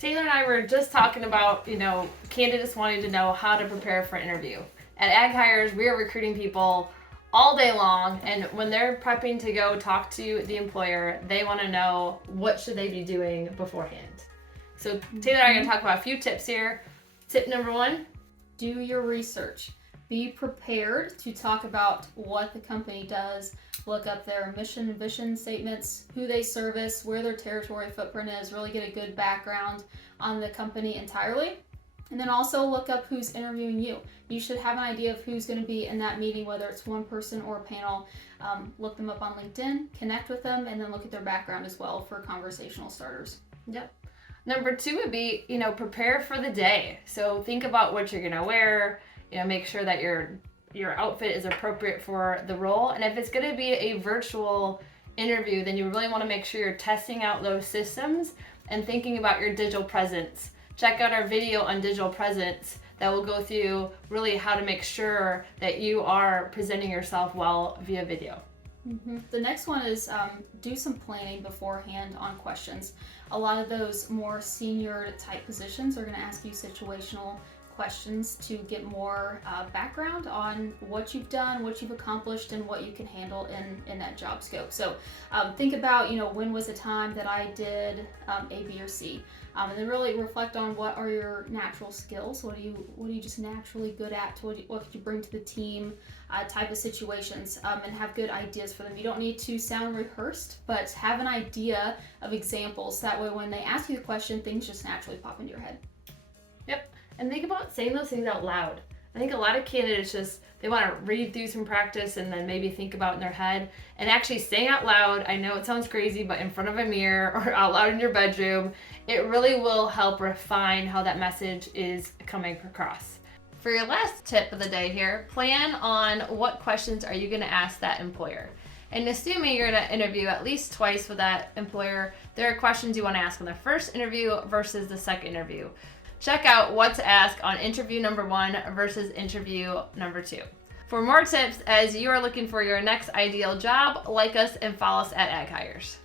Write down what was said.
Taylor and I were just talking about, candidates wanting to know how to prepare for an interview. At AgHires, we are recruiting people all day long, and when they're prepping to go talk to the employer, they want to know what should they be doing beforehand. So Taylor and I are going to talk about a few tips here. Tip number 1. Do your research. Be prepared to talk about what the company does. Look up their mission and vision statements, who they service, where their territory footprint is, really get a good background on the company entirely. And then also look up who's interviewing you. You should have an idea of who's going to be in that meeting, whether it's one person or a panel. Look them up on LinkedIn, connect with them, and then look at their background as well for conversational starters. Yep. Number 2 would be, prepare for the day. So think about what you're going to wear, make sure that your outfit is appropriate for the role. And if it's going to be a virtual interview, then you really want to make sure you're testing out those systems and thinking about your digital presence. Check out our video on digital presence that will go through really how to make sure that you are presenting yourself well via video. Mm-hmm. The next one is do some planning beforehand on questions. A lot of those more senior type positions are going to ask you situational questions to get more background on what you've done, what you've accomplished, and what you can handle in that job scope. So think about, when was a time that I did A, B, or C, and then really reflect on what are your natural skills. What are you just naturally good at? What could you bring to the team? Type of situations, and have good ideas for them. You don't need to sound rehearsed, but have an idea of examples. That way, when they ask you the question, things just naturally pop into your head. Yep. And think about saying those things out loud. I think a lot of candidates they want to read through some practice and then maybe think about it in their head. And actually saying out loud, I know it sounds crazy, but in front of a mirror or out loud in your bedroom, it really will help refine how that message is coming across. For your last tip of the day here, plan on what questions are you going to ask that employer. And assuming you're going to interview at least twice with that employer, there are questions you want to ask on the first interview versus the second interview. Check out what to ask on interview number 1 versus interview number 2. For more tips as you are looking for your next ideal job, like us and follow us at AgHires.